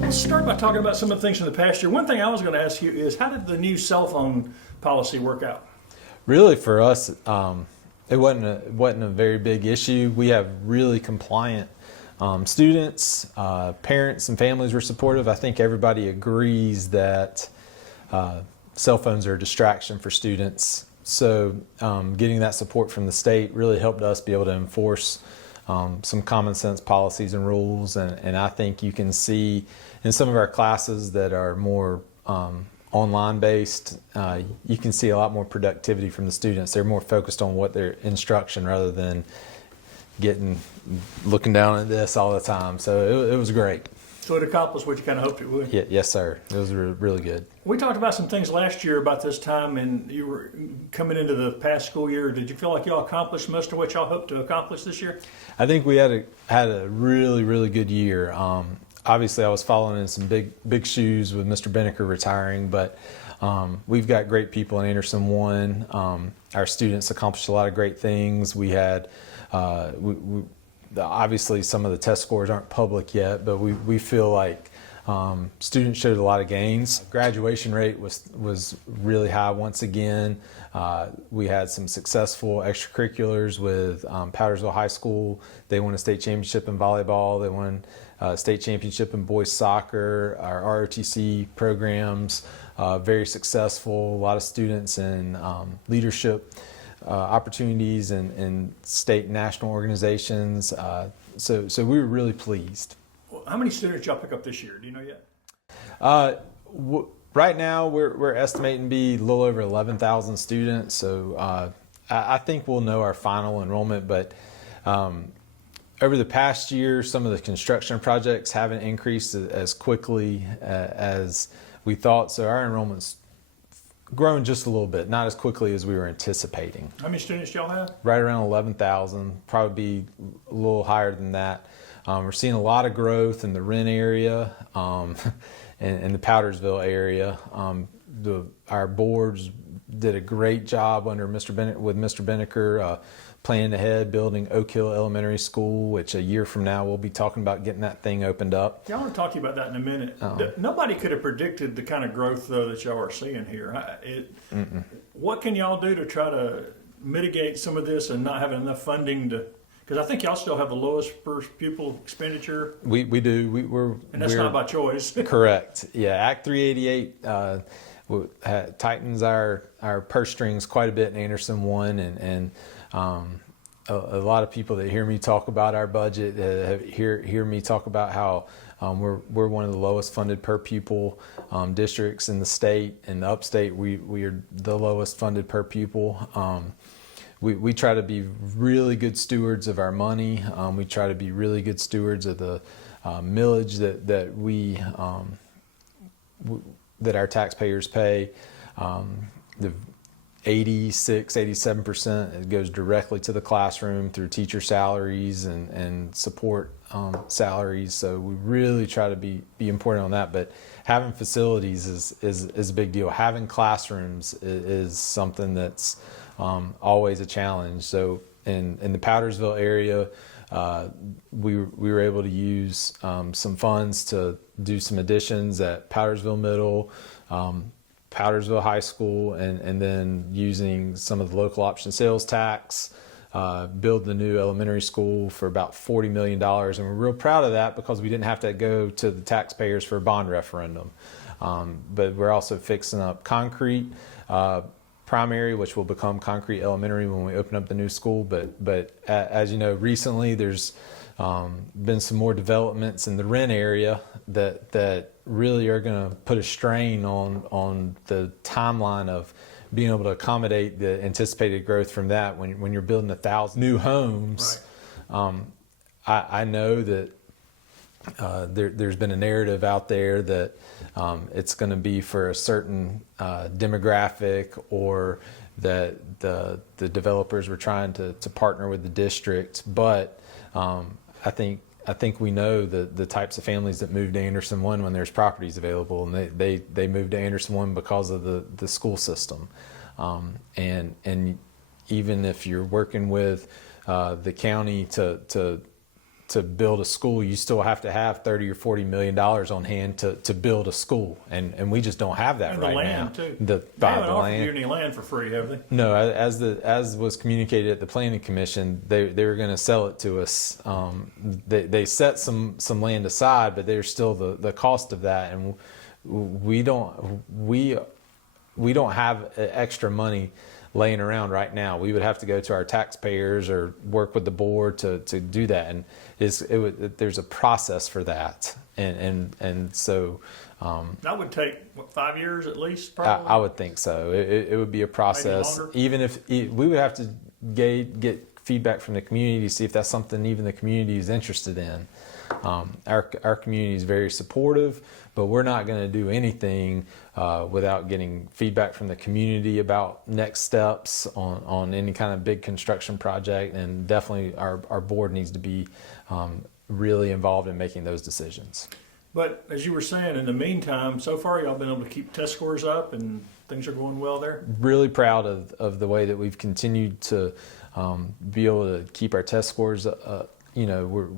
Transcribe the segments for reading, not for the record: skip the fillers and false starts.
Let's start by talking about some of the things from the past year. One thing I was going to ask you is, how did the new cell phone policy work out? Really, for us, it wasn't a very big issue. We have really compliant students, parents, and families were supportive. I think everybody agrees that cell phones are a distraction for students. So getting that support from the state really helped us be able to enforce some common sense policies and rules. And I think you can see in some of our classes that are more online based, you can see a lot more productivity from the students. They're more focused on what their instruction rather than looking down at this all the time. So it was great. So it accomplished what you kind of hoped it would? Yeah, yes, sir. It was really good. We talked about some things last year about this time, and you were coming into the past school year. Did you feel like y'all accomplished most of what y'all hoped to accomplish this year? I think we had a really good year. Obviously, I was following in some big shoes with Mr. Benneker retiring, but we've got great people in Anderson 1. Our students accomplished a lot of great things. We had obviously some of the test scores aren't public yet, but we feel like students showed a lot of gains. Graduation rate was really high once again. We had some successful extracurriculars with Powdersville High School. They won a state championship in volleyball. They won a state championship in boys soccer. Our ROTC programs, very successful. A lot of students in leadership opportunities in state and national organizations. So we were really pleased. Well, how many students y'all pick up this year? Do you know yet? Right now, we're estimating to be a little over 11,000 students. So I think we'll know our final enrollment. But over the past year, some of the construction projects haven't increased as quickly as we thought. So our enrollment's grown just a little bit, not as quickly as we were anticipating. How many students y'all have? Right around 11,000, probably be a little higher than that. We're seeing a lot of growth in the Wren area and the Powdersville area. Our boards did a great job under Mr. Benneker, planning ahead, building Oak Hill Elementary School, which a year from now we'll be talking about getting that thing opened up. Yeah, I want to talk to you about that in a minute. Nobody could have predicted the kind of growth, though, that y'all are seeing here. What can y'all do to try to mitigate some of this and not having enough funding to? Because I think y'all still have the lowest per pupil expenditure. We do. And that's not by choice. Correct. Yeah, Act 388 tightens our purse strings quite a bit in Anderson 1, and a lot of people that hear me talk about our budget hear me talk about how we're one of the lowest funded per pupil districts in the state. In the upstate, we are the lowest funded per pupil. We try to be really good stewards of our money. We try to be really good stewards of the millage that our taxpayers pay. The 87%, it goes directly to the classroom through teacher salaries and support salaries. So we really try to be important on that. But having facilities is a big deal. Having classrooms is something that's always a challenge. So in the Powdersville area, we were able to use some funds to do some additions at Powdersville Middle, Powdersville High School, and then using some of the local option sales tax, build the new elementary school for about $40 million. And we're real proud of that because we didn't have to go to the taxpayers for a bond referendum. But we're also fixing up concrete primary, which will become concrete elementary when we open up the new school. But as you know, recently there's been some more developments in the Wren area that really are going to put a strain on the timeline of being able to accommodate the anticipated growth from that. When you're building 1,000 new homes, right. I know that there's been a narrative out there that it's going to be for a certain demographic, or that the developers were trying to partner with the district. But I think we know the types of families that move to Anderson 1 when there's properties available, and they move to Anderson 1 because of the school system. And even if you're working with the county to build a school, you still have to have $30 or $40 million on hand to build a school, and we just don't have that and right the land now. too. The They haven't offered land. you any land for free, have they? No, as was communicated at the Planning Commission, they were going to sell it to us. They set some land aside, but there's still the cost of that, and we don't have extra money laying around right now. We would have to go to our taxpayers or work with the board to do that, and there's a process for that, and so. That would take, what, 5 years at least, probably? I would think so. It would be a process. longer? Even if we would have to get feedback from the community to see if that's something even the community is interested in. Our community is very supportive, but we're not going to do anything without getting feedback from the community about next steps on any kind of big construction project, and definitely our board needs to be really involved in making those decisions. But as you were saying, in the meantime, so far y'all been able to keep test scores up and things are going well there? Really proud of the way that we've continued to be able to keep our test scores. We're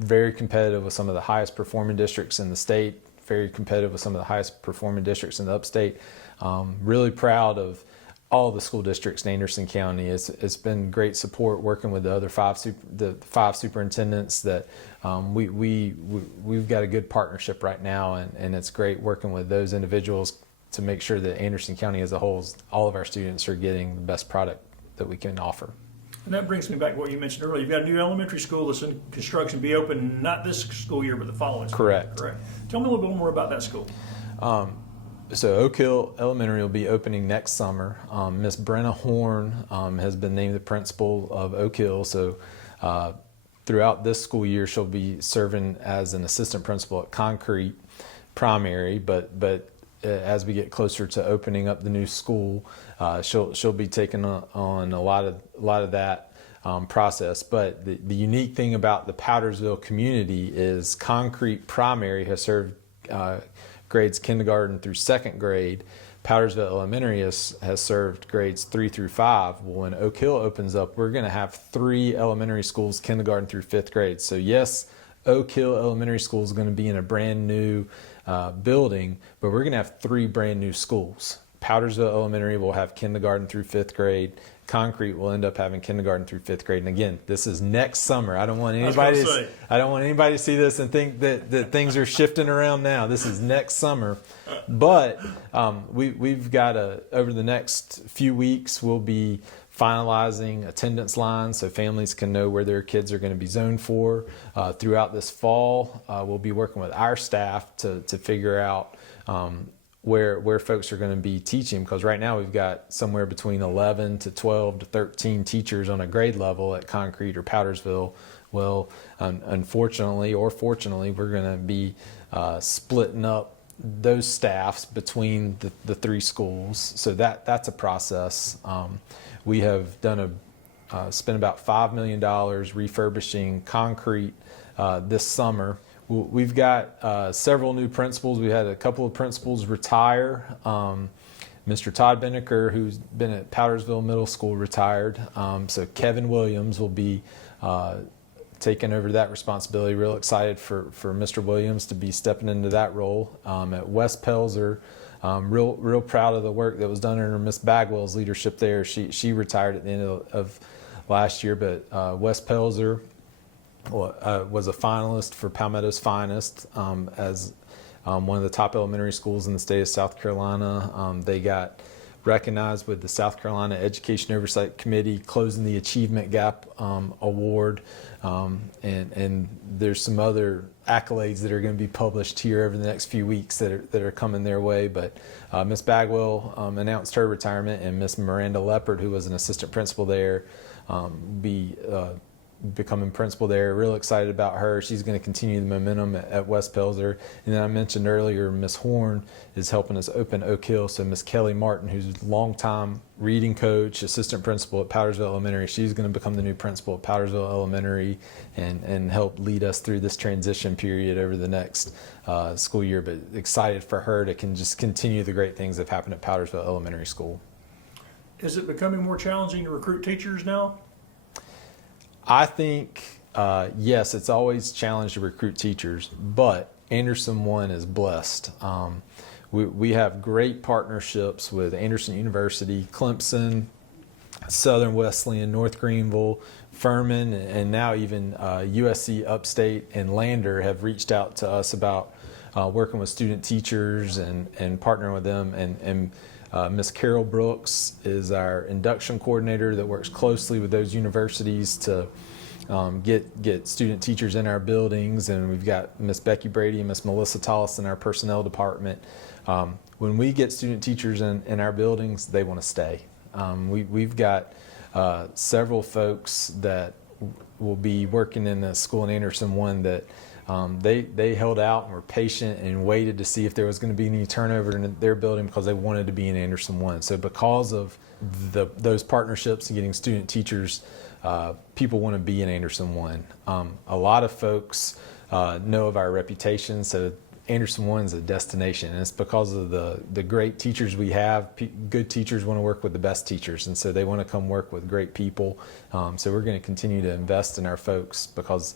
very competitive with some of the highest performing districts in the state, very competitive with some of the highest performing districts in the upstate. Really proud of all the school districts in Anderson County. It's been great support working with the other five superintendents that we've got a good partnership right now, and it's great working with those individuals to make sure that Anderson County as a whole, all of our students are getting the best product that we can offer. And that brings me back to what you mentioned earlier. You've got a new elementary school that's in construction, be open not this school year, but the following school year. Correct. Tell me a little bit more about that school. So Oak Hill Elementary will be opening next summer. Miss Brenna Horn has been named the principal of Oak Hill. So throughout this school year, she'll be serving as an assistant principal at Concrete Primary. But as we get closer to opening up the new school, she'll be taking on a lot of that process. But the unique thing about the Powdersville community is Concrete Primary has served grades kindergarten through second grade. Powdersville Elementary has served grades 3 through 5. Well, when Oak Hill opens up, we're going to have 3 elementary schools, kindergarten through 5th grade. So yes, Oak Hill Elementary School is going to be in a brand new building, but we're going to have 3 brand new schools. Powdersville Elementary will have kindergarten through 5th grade. Concrete will end up having kindergarten through 5th grade. And again, this is next summer. I don't want anybody to see this and think that things are shifting around now. This is next summer. But we've got over the next few weeks, we'll be finalizing attendance lines so families can know where their kids are going to be zoned for. Throughout this fall, we'll be working with our staff to figure out where folks are going to be teaching, because right now we've got somewhere between 11 to 12 to 13 teachers on a grade level at Concrete or Powdersville. Well, unfortunately or fortunately, we're going to be splitting up those staffs between the 3 schools. So that's a process. We have spent about $5 million refurbishing Concrete this summer. We've got several new principals. We had a couple of principals retire. Mr. Todd Benneker, who's been at Powdersville Middle School, retired. So Kevin Williams will be taking over that responsibility. Real excited for Mr. Williams to be stepping into that role. At West Pelzer, real proud of the work that was done under Miss Bagwell's leadership there. She retired at the end of last year, but West Pelzer was a finalist for Palmetto's Finest as one of the top elementary schools in the state of South Carolina. They got recognized with the South Carolina Education Oversight Committee Closing the Achievement Gap Award. And there's some other accolades that are going to be published here over the next few weeks that are coming their way. But Miss Bagwell announced her retirement, and Miss Miranda Leopard, who was an assistant principal there, becoming principal there. Real excited about her. She's going to continue the momentum at West Pelzer. And then I mentioned earlier, Miss Horn is helping us open Oak Hill. So Miss Kelly Martin, who's a longtime reading coach, assistant principal at Powdersville Elementary, she's going to become the new principal at Powdersville Elementary and help lead us through this transition period over the next school year. But excited for her to just continue the great things that have happened at Powdersville Elementary School. Is it becoming more challenging to recruit teachers now? I think, yes, it's always challenged to recruit teachers, but Anderson One is blessed. We have great partnerships with Anderson University, Clemson, Southern Wesleyan, North Greenville, Furman, and now even USC Upstate and Lander have reached out to us about working with student teachers and partnering with them. And Ms. Carol Brooks is our induction coordinator that works closely with those universities to get student teachers in our buildings. And we've got Ms. Becky Brady and Ms. Melissa Tollis in our personnel department. When we get student teachers in our buildings, they want to stay. We've got several folks that will be working in the school in Anderson One that they held out and were patient and waited to see if there was going to be any turnover in their building because they wanted to be in Anderson One. So because of those partnerships and getting student teachers, people want to be in Anderson One. A lot of folks know of our reputation, so Anderson One is a destination, and it's because of the great teachers we have. Good teachers want to work with the best teachers, and so they want to come work with great people. So we're going to continue to invest in our folks because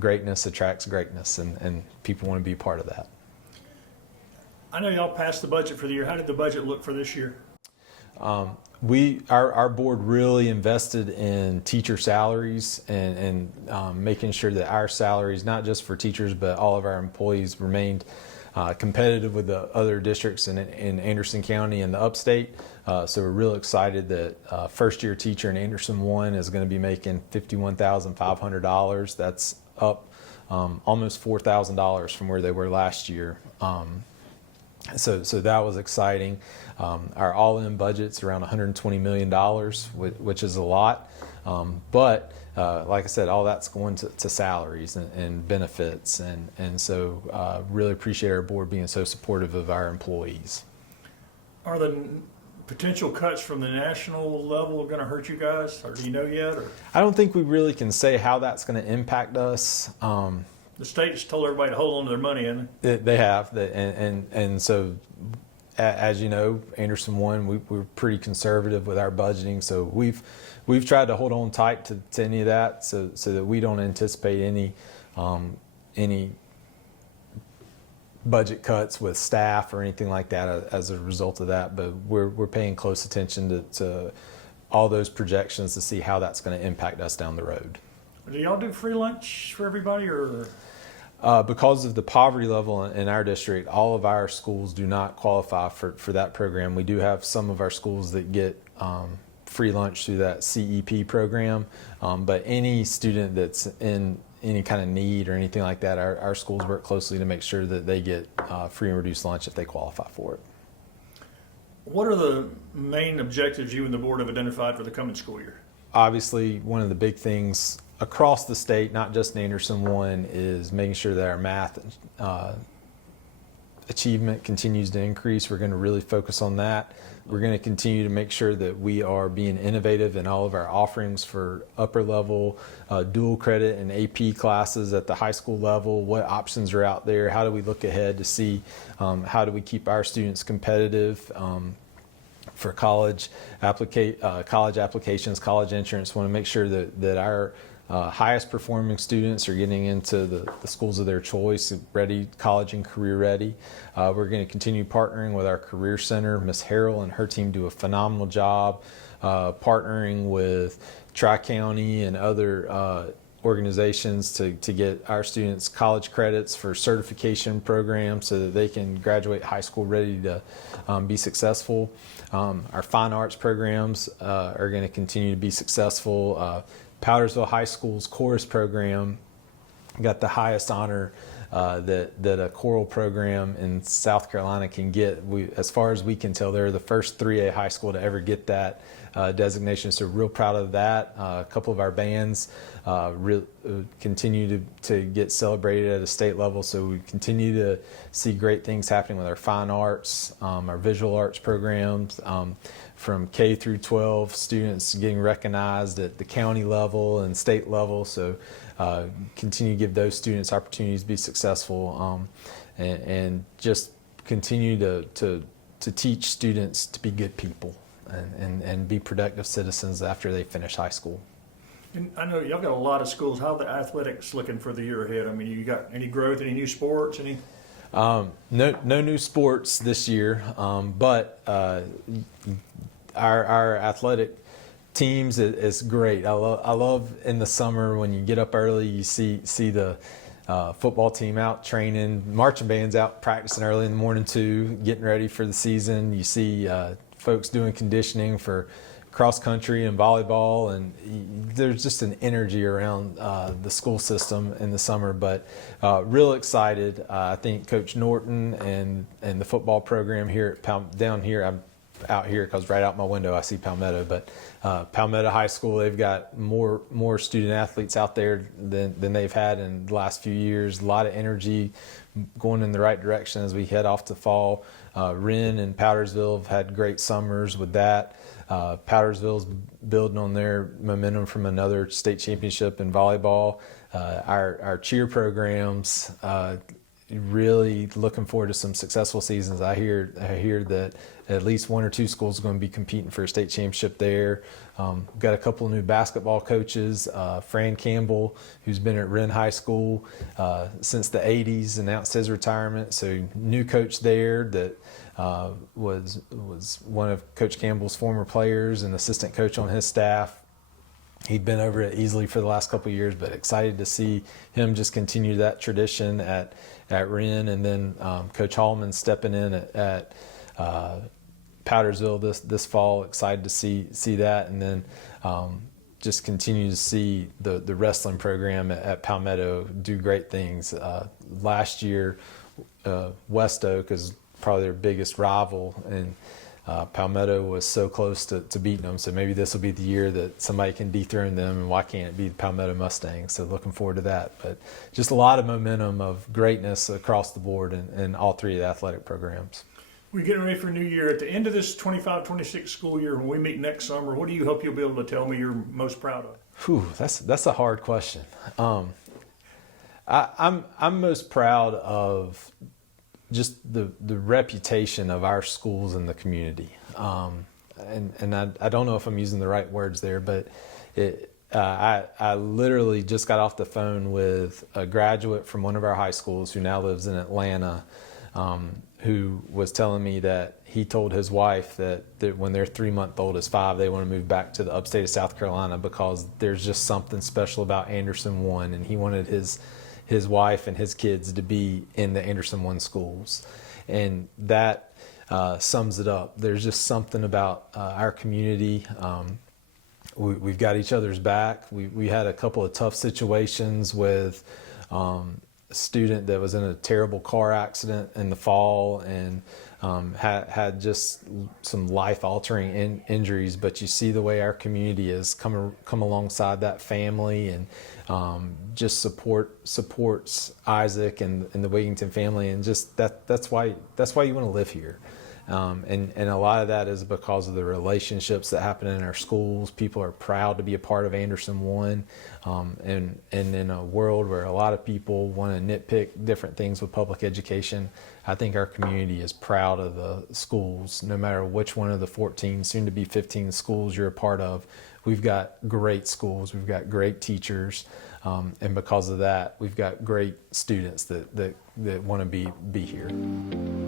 greatness attracts greatness, and people want to be a part of that. I know y'all passed the budget for the year. How did the budget look for this year? Our board really invested in teacher salaries and making sure that our salaries, not just for teachers, but all of our employees, remained competitive with the other districts in Anderson County and the upstate. So we're real excited that first year teacher in Anderson One is going to be making $51,500. That's up almost $4,000 from where they were last year. So that was exciting. Our all-in budget's around $120 million, which is a lot. But like I said, all that's going to salaries and benefits. And so really appreciate our board being so supportive of our employees. Are the potential cuts from the national level going to hurt you guys? Or do you know yet? Or? I don't think we really can say how that's going to impact us. The state has told everybody to hold on to their money, hasn't it? They have, and so, as you know, Anderson One, we're pretty conservative with our budgeting, so we've tried to hold on tight to any of that, so that we don't anticipate any budget cuts with staff or anything like that as a result of that. But we're paying close attention to all those projections to see how that's going to impact us down the road. Do y'all do free lunch for everybody, or? Because of the poverty level in our district, all of our schools do not qualify for that program. We do have some of our schools that get free lunch through that CEP program, but any student that's in any kind of need or anything like that, our schools work closely to make sure that they get free and reduced lunch if they qualify for it. What are the main objectives you and the board have identified for the coming school year? Obviously, one of the big things across the state, not just in Anderson One, is making sure that our math achievement continues to increase. We're going to really focus on that. We're going to continue to make sure that we are being innovative in all of our offerings for upper level, dual credit and AP classes at the high school level. What options are out there? How do we look ahead to see how do we keep our students competitive? For college applications, college entrance, want to make sure that our highest performing students are getting into the schools of their choice, ready, college and career ready. We're going to continue partnering with our Career Center. Ms. Harrell and her team do a phenomenal job partnering with Tri-County and other organizations to get our students college credits for certification programs so that they can graduate high school ready to be successful. Our fine arts programs are going to continue to be successful. Powdersville High School's chorus program got the highest honor that a choral program in South Carolina can get. As far as we can tell, they're the first 3A high school to ever get that designation, so real proud of that. A couple of our bands continue to get celebrated at a state level, so we continue to see great things happening with our fine arts, our visual arts programs, from K through 12 students getting recognized at the county level and state level, so continue to give those students opportunities to be successful, and just continue to teach students to be good people and be productive citizens after they finish high school. And I know y'all got a lot of schools. How are the athletics looking for the year ahead? I mean, you got any growth, any new sports, any? No new sports this year, but our athletic teams is great. I love in the summer when you get up early, you see the football team out training, marching bands out practicing early in the morning too, getting ready for the season. You see folks doing conditioning for cross country and volleyball, and there's just an energy around the school system in the summer. But real excited. I think Coach Norton and the football program here at down here. I'm out here because right out my window I see Palmetto, but Palmetto High School, they've got more student athletes out there than they've had in the last few years. A lot of energy going in the right direction as we head off to fall. Wren and Powdersville have had great summers with that. Powdersville's building on their momentum from another state championship in volleyball. Our cheer programs, really looking forward to some successful seasons. I hear that at least one or two schools are going to be competing for a state championship there. We've got a couple of new basketball coaches. Fran Campbell, who's been at Wren High School since the 80s, announced his retirement. So new coach there that was one of Coach Campbell's former players and assistant coach on his staff. He'd been over at Easley for the last couple of years, but excited to see him just continue that tradition at Wren. And then Coach Hallman stepping in at Powdersville this fall. Excited to see that. And then just continue to see the wrestling program at Palmetto do great things. Last year, West Oak is probably their biggest rival, and Palmetto was so close to beating them. So maybe this will be the year that somebody can dethrone them, and why can't it be the Palmetto Mustangs? So looking forward to that. But just a lot of momentum of greatness across the board in all three of the athletic programs. We're getting ready for New Year. At the end of this 25-26 school year, when we meet next summer, what do you hope you'll be able to tell me you're most proud of? Whew, that's a hard question. I'm most proud of just the reputation of our schools in the community. And I don't know if I'm using the right words there, but I literally just got off the phone with a graduate from one of our high schools who now lives in Atlanta, who was telling me that he told his wife that when their 3-month-old is 5, they want to move back to the upstate of South Carolina because there's just something special about Anderson 1, and he wanted his wife and his kids to be in the Anderson 1 schools. And that sums it up. There's just something about our community. We've got each other's back. We had a couple of tough situations with a student that was in a terrible car accident in the fall and had just some life-altering injuries. But you see the way our community has come alongside that family and just supports Isaac and the Wigington family, and just that's why you want to live here. And a lot of that is because of the relationships that happen in our schools. People are proud to be a part of Anderson 1. And in a world where a lot of people want to nitpick different things with public education, I think our community is proud of the schools, no matter which one of the 14, soon to be 15 schools you're a part of. We've got great schools, we've got great teachers, and because of that, we've got great students that want to be here.